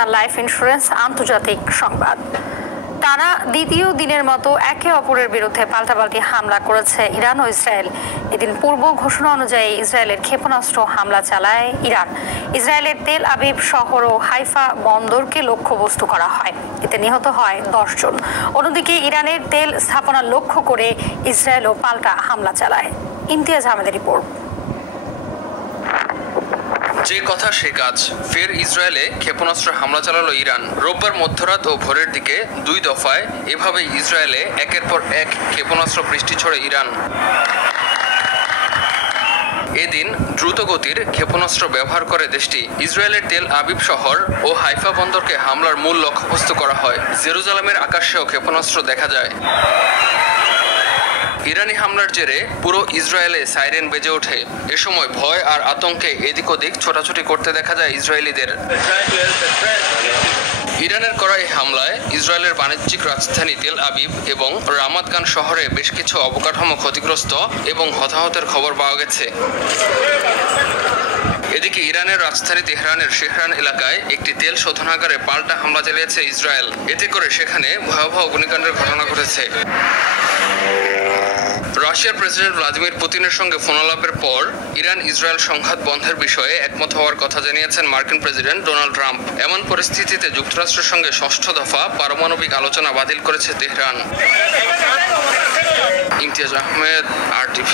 Partner life insurance আন্তর্জাতিক সংবাদ। টানা দ্বিতীয় দিনের মতো একে অপরের বিরুদ্ধে পাল্টাপাল্টি হামলা করেছে ইরান ও ইসরায়েল। এদিন পূর্ব ঘোষণা অনুযায়ী ইসরায়েলের ক্ষেপণাস্ত্র হামলা চালায় ইরান। ইসরায়েলের তেল আবিব শহর ও হাইফা বন্দরকে লক্ষ্যবস্তু করা হয়, এতে নিহত হয় 10 জন। অন্যদিকে ইরানের তেল স্থাপনা লক্ষ্য করে ইসরায়েলও পাল্টা হামলা চালায়। ইমতিয়াজ আহমেদের রিপোর্ট। যে কথা সে কাজ, ফের ইসরায়েলে ক্ষেপণাস্ত্র হামলা চালালো ইরান। রোববার মধ্যরাত ও ভোরের দিকে 2 দফায় এভাবে ইসরায়েলে একের পর এক ক্ষেপণাস্ত্র বৃষ্টি ছড়ে ইরান। এদিন দ্রুতগতির ক্ষেপণাস্ত্র ব্যবহার করে দেশটি ইসরায়েলের তেল আবিব শহর ও হাইফা বন্দরকে হামলার মূল লক্ষ্যবস্তু করা হয়। জেরুজালেমের আকাশেও ক্ষেপণাস্ত্র দেখা যায়। ইরানি হামলার জেরে পুরো ইসরায়েলে সাইরেন বেজে ওঠে। এ সময় ভয় আর আতঙ্কে এদিক ওদিক ছোটাছুটি করতে দেখা যায় ইসরায়েলিদের। ইরানের করা এই হামলায় ইসরায়েলের বাণিজ্যিক রাজধানী তেল আবিব এবং রামাত গান শহরে বেশ কিছু অবকাঠামো ক্ষতিগ্রস্ত এবং হতাহতের খবর পাওয়া গেছে। এদিকে ইরানের রাজধানী তেহরানের শেহরান এলাকায় একটি তেল শোধনাগারে পাল্টা হামলা চালিয়েছে ইসরায়েল। এতে করে সেখানে ভয়াবহ অগ্নিকাণ্ডের ঘটনা ঘটেছে। রাশিয়ার প্রেসিডেন্ট ভ্লাদিমির পুতিনের সঙ্গে ফোনালাপের পর ইরান ইসরায়েল সংঘাত বন্ধের বিষয়ে একমত হওয়ার কথা জানিয়েছেন মার্কিন প্রেসিডেন্ট ডোনাল্ড ট্রাম্প। এমন পরিস্থিতিতে যুক্তরাষ্ট্রের সঙ্গে 6ষ্ঠ দফা পারমাণবিক আলোচনা বাতিল করেছে তেহরান। ইমতিয়াজ আহমেদ, RTV।